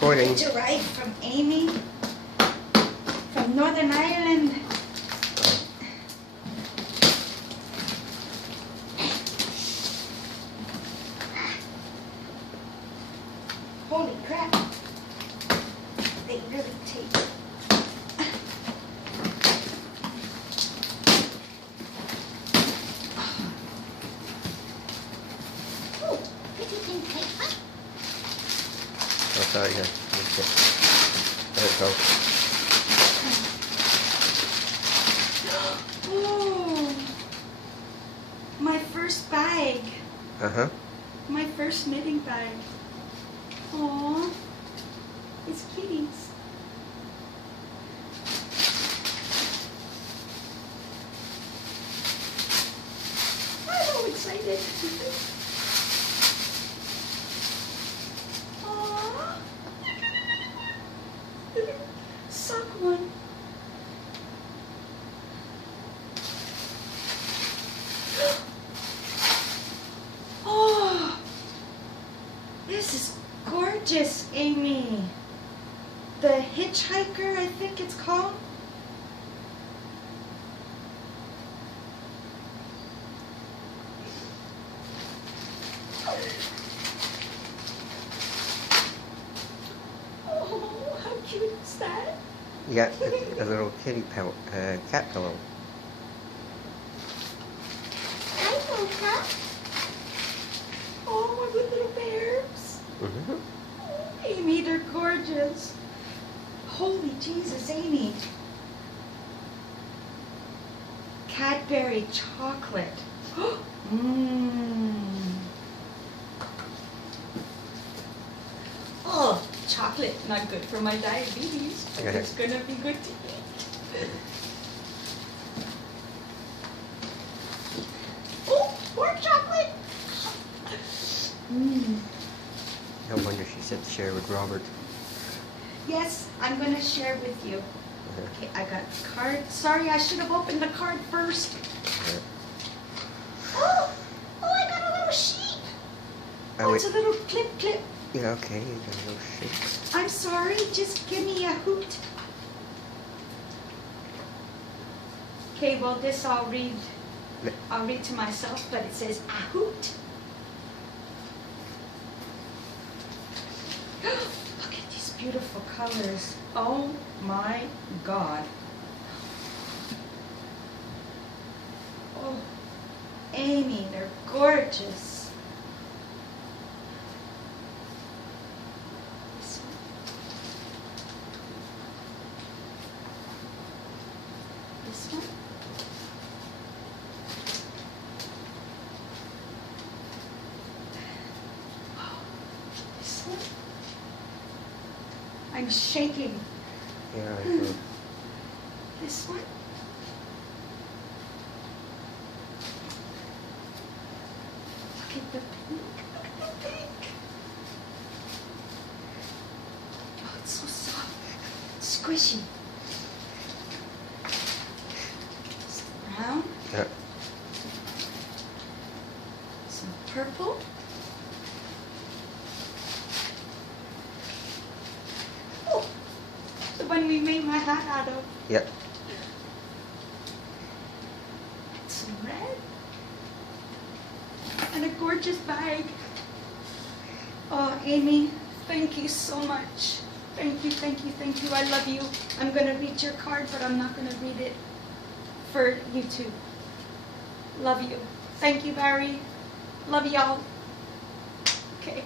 recording. It arrived from Amy from Northern Ireland. Holy crap. They really take. Oh, pretty pink paper. Oh, sorry, yeah. Okay. There it goes. Oh, my first bag. Uh-huh. My first knitting bag. Aww, it's kitties. I'm so excited. Aww. Sock one. Oh, this is gorgeous, Amy. The Hitchhiker, I think it's called. Oh, how cute is that? You got a little kitty cat pillow. Hi, Mocha. Oh, my good little bears. Mm-hmm. Oh, Amy, they're gorgeous. Holy Jesus, Amy. Cadbury chocolate. Mmm. Oh, chocolate, not good for my diabetes, but it's gonna be good to eat. Oh, more chocolate. Mmm. No wonder she said to share with Robert. Yes, I'm gonna share with you. Okay, I got the card. Sorry, I should have opened the card first. Oh, I got a little sheep. Oh, it's a little clip. Yeah, okay, you got a little sheep. I'm sorry, just give me a hoot. Okay, well this I'll read to myself, but it says a hoot. Look at these beautiful colors. Oh my God. Oh, Amy, they're gorgeous. This one. This one. This one. I'm shaking. Yeah, I know. This one. Look at the pink. Look at the pink. Oh, it's so soft. Squishy. Some brown. Yeah. Some purple. Oh, the one we made my hat out of. Yep. Some red. And a gorgeous bag. Oh, Amy, thank you so much. Thank you. I love you. I'm going to read your card, but I'm not going to read it for YouTube. Love you. Thank you, Barry. Love y'all. Okay.